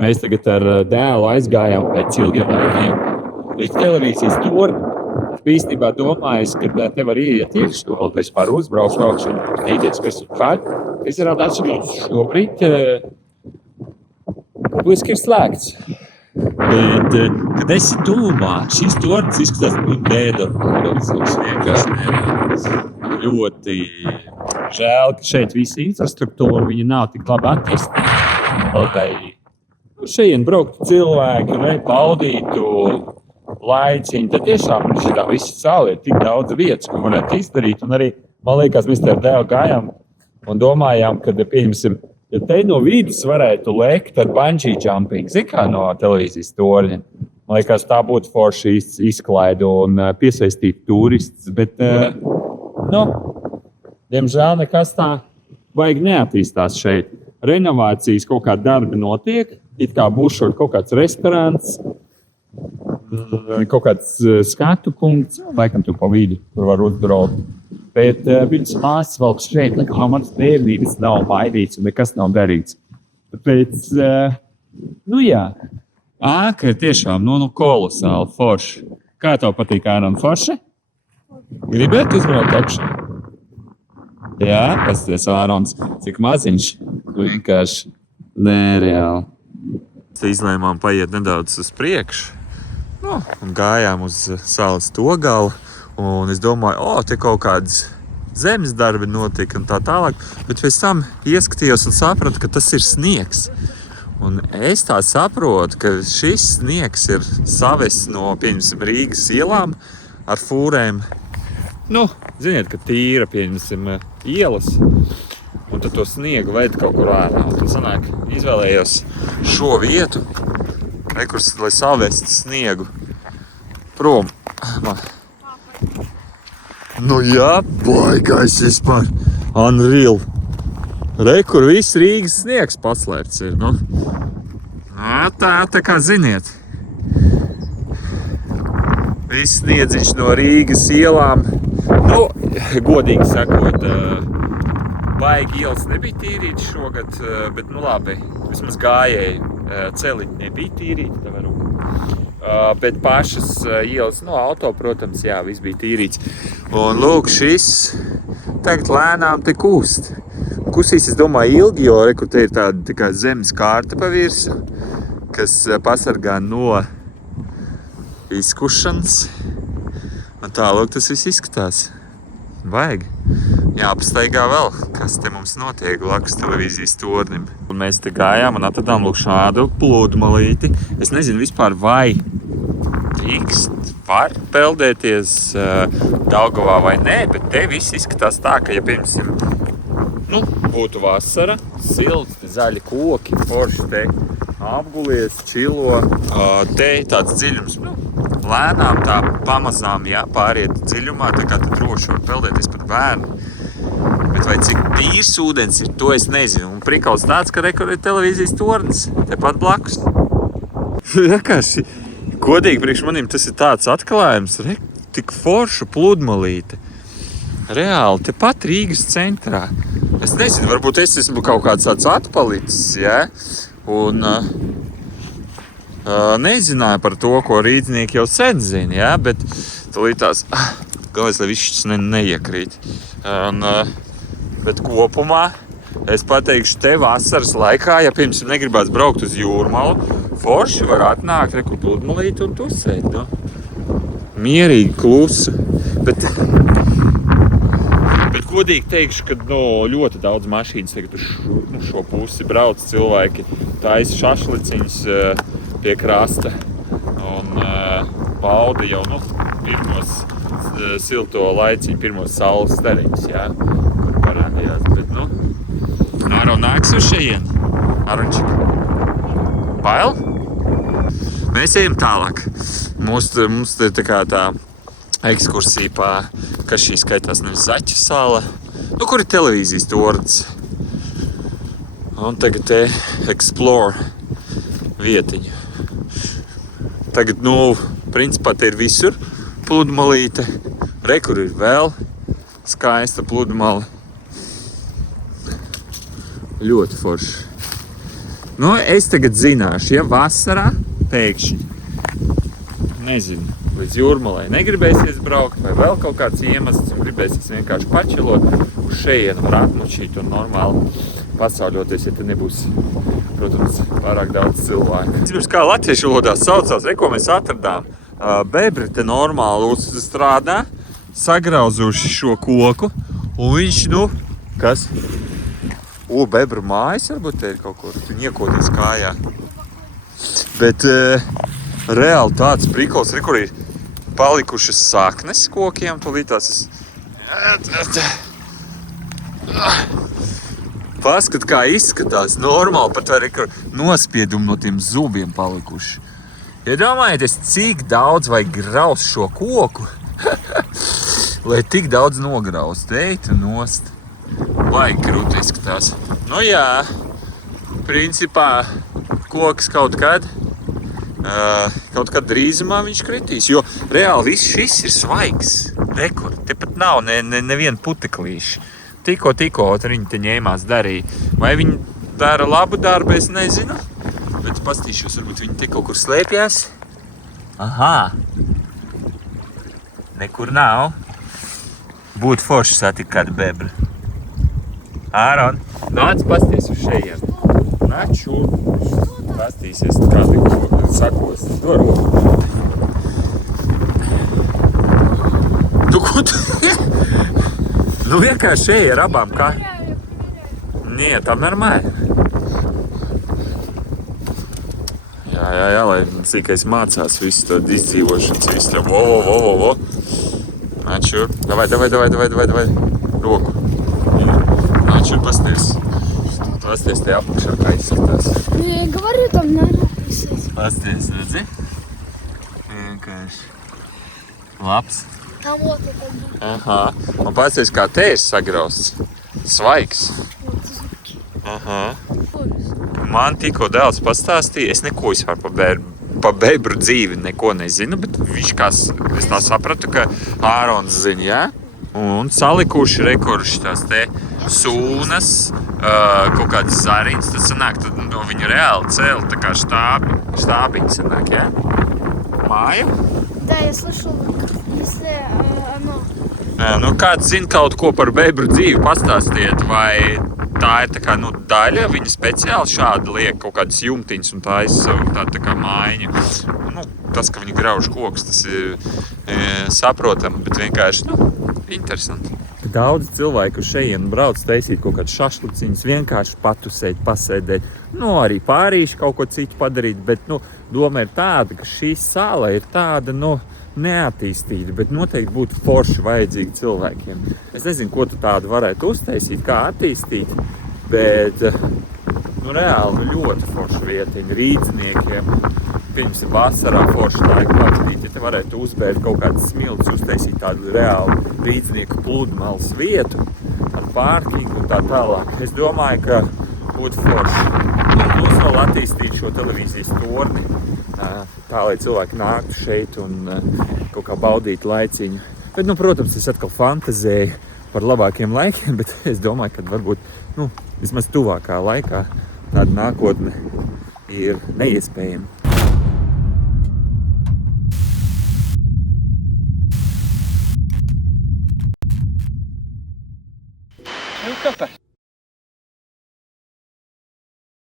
Mēs tagad ar dēlu aizgājām pēc ilgiem laikiem līdz televīzijas tornim. Īstenībā domājis, ka te var ieiet iekšā, vēl vispār uzbraukšanu, tīties, kas ir pār. Izrādās, ka šobrīd publiski ir slēgts. Bet, kad esi tūmā, šis tornis izskatās ļoti žēl, ka šeit visa infrastruktūra viņa nav tik labi attīstīta. Šeit brauktu cilvēki, lai baudītu laiciņu. Tad tiešām šitā visa saule ir tik daudz vietas, ko varētu izdarīt. Un arī, man liekas, mēs te ar dēlu gājām un domājām, ka, pieņemsim, ja te no vidus varētu lekt ar bungee jumping, kā no televīzijas torņa. Man liekas, tā būtu forši izklaide un piesaistīt turistus. Bet, diemžēl nekas tā vajag neattīstās šeit. Renovācijas kaut kā darbi notiek, it kā būs kaut kāds restorāns, kaut kāds skatu punkts, laikam tu pa vidu, kur var uzbraukt. Bet viņas māsas valks šeit, kā manas bērnības nav maidīts un nekas nav darīts. Tāpēc, jā. Āka ir tiešām, kolosāli forši. Kā tev patīk Āron forši? Gribētu uzbraukt augšā? Jā, pasties Ārons, cik maziņš, vienkārši nereāli. Izlēmām paiet nedaudz uz priekšu, un gājām uz salas togalu, un es domāju, te kaut kādas zemes darbi notika un tā tālāk, bet pēc tam ieskatījos un sapratu, ka tas ir sniegs. Un es tā saprotu, ka šis sniegs ir savests no, pieņemsim, Rīgas ielām ar fūrēm. Ziniet, ka tīra, pieņemsim, ielas, un tad to sniegu ved kaut kur ārā. Un tad sanāk, izvēlējos šo vietu, lai savestu sniegu prom. Jā, baigais vispār. Unreal. Kur viss Rīgas sniegs paslēpts ir. Tā kā ziniet. Viss sniedziņš no Rīgas ielām. Godīgi sakot, baigi ielas nebija tīrīti šogad, bet labi, vismaz gājēji celiņi nebija tīrīti, tā var rūk. Bet pašas ielas, auto, protams, jā, viss bija tīrīts. Un lūk, šis tagad lēnām te kūst. Kusīs, es domāju, ilgi, jo kur te ir tāda kā zemes kārta pa virsu, kas pasargā no izkušanas. Un tā, lūk, tas viss izskatās. Vajag. Jāpastaigā vēl, kas te mums notiek blakus televīzijas tornim. Un mēs te gājām un atradām lūk šādu pludmalīti. Es nezinu vispār, vai drīkst var peldēties Daugavā vai nē, bet te viss izskatās tā, ka, ja piemēram, būtu vasara, silts, zaļi koki, forši te apgulies, čilo. Te tāds dziļums, lēnām tā pamazām pāriet dziļumā, tā kā tu droši var peldēties pat bērni. Bet vai cik tīrs ūdens ir, to es nezinu. Un prikals tāds, ka rekur ir televīzijas tornis, tepat blakus. Vienkārši, godīgi priekš manim tas ir tāds atklājums, tik forša pludmalīte. Reāli, tepat Rīgas centrā. Es nezinu, varbūt es esmu kaut kāds tāds atpalicis, un nezināju par to, ko rīdznieki jau sen zina, bet tās galvenais, lai viss neiekrīt. Bet kopumā es pateikšu, te vasaras laikā, ja pirms negribās braukt uz Jūrmalu, forši var atnākt kur pludmalīt un tusēt. Mierīgi, klusu. Bet godīgi teikšu, ka ļoti daudz mašīnas tagad uz šo pusi brauc cilvēki. Taisa šašliciņas pie krasta un bauda jau pirmos silto laiciņu, pirmos saules stariņus, kur parādījās. Bet, Āron nāks uz šeit. Arončik, bail? Mēs ejam tālāk. Mums ir tā ekskursija kas šī skaitās nevis Zaķu sala, kur ir televīzijas tornis. Un tagad te explore vietiņu. Tagad, principā te ir visur pludmalīte. Kur ir vēl skaista pludmale. Ļoti forši. Nu, es tagad zināšu, ja vasarā pēkšņi, nezinu, līdz Jūrmalai negribēsies braukt, vai vēl kaut kāds iemesls, un gribēsies vienkārši pačilot, uz šejienu var atmučīt un normāli pasauļoties, ja te nebūs, protams, pārāk daudz cilvēku. Zinu, kā latviešu valodā saucās, ko mēs atradām. Bebri te normāli strādā, sagrauzuši šo koku, un viņš, kas? Bebru mājas varbūt te ir kaut kur, tu iekoties kājā. Bet reāli tāds prikols, kur ir palikušas saknes kokiem, tūlīt tās paskat, kā izskatās, normāli, pat var nospiedumi no tiem zubiem palikuši. Ja domājieties, cik daudz vajag graust šo koku, lai tik daudz nograust, eit un nost. Baigi krūti izskatās. Nu jā, principā koks kaut kad drīzumā viņš kritīs, jo reāli viss šis ir svaigs. Rekur, te pat nav neviena puteklīša. Tikko viņi te ņēmās darīt. Vai viņi dara labu darbu, es nezinu. Bet pastīšos, varbūt viņi te kaut kur slēpjās. Aha. Nekur nav. Būtu forši satikt kādu bebru. Āron, nāc pasties uz šejiem. Nāc šur. Pastīsies, kādi sakos. To roku. Tu ko tu? Nu vienkārši šeji ar abām kā. Nē, tam normāli. Jā, lai cīkais mācās visu to izdzīvošanas, visu to vo. Nāc šur. Davai. Roku. Ночью pasties. Pasties te apakšā, kā izskatās. Ну, я и говорю, там надо писать. Pasties, redzi? Vienkārši. Labs. Там вот это было. Aha. Un pasties, kā te ir sagrausts. Svaigs. Вот звуки. Aha. Повезло. Man tikko dēls pastāstīja, es neko vispār pa bebru dzīvi neko nezinu, bet viņš es tā sapratu, ka Ārons zina, jā? Un salikuši rekurši tās te sūnas, kaut kādas zariņas, tad sanāk, tad no viņu reāli cēla tā kā štābiņi sanāk, jā? Māju? Да, я слышал, если оно... Nu, kāds zina kaut ko par bebru dzīvi, pastāstiet, vai tā ir tā kā, daļa, viņa speciāli šādi liek kaut kādas jumtiņas un tā tā kā mājiņa. Nu, tas, ka viņi grauž kokus, tas ir saprotami, bet vienkārši, interesanti. Daudz cilvēku šeit brauc taisīt kaut kādas šašluciņas, vienkārši patusēt, pasēdēt. Arī pārīši kaut ko citu padarīt, bet, doma ir tāda, ka šī sala ir tāda, neattīstīta, bet noteikti būtu forši vajadzīgi cilvēkiem. Es nezinu, ko tu tādu varētu uztaisīt, kā attīstīt, bet, reāli ļoti forši vietiņi rīdzniekiem. Pirms vasarā forši laiku pavadīt, ja te varētu uzbērt kaut kādas smiltis, uztaisīt tādu reālu rīdznieku pludmales vietu ar pārkingu un tā tālāk. Es domāju, ka būtu forši. Plus vēl attīstīt šo televīzijas torni, tā, lai cilvēki nāktu šeit un kaut kā baudītu laiciņu. Bet, protams, es atkal fantazēju par labākiem laikiem, bet es domāju, ka varbūt, vismaz tuvākā laikā tāda nākotne ir neiespējama. Kāpēc?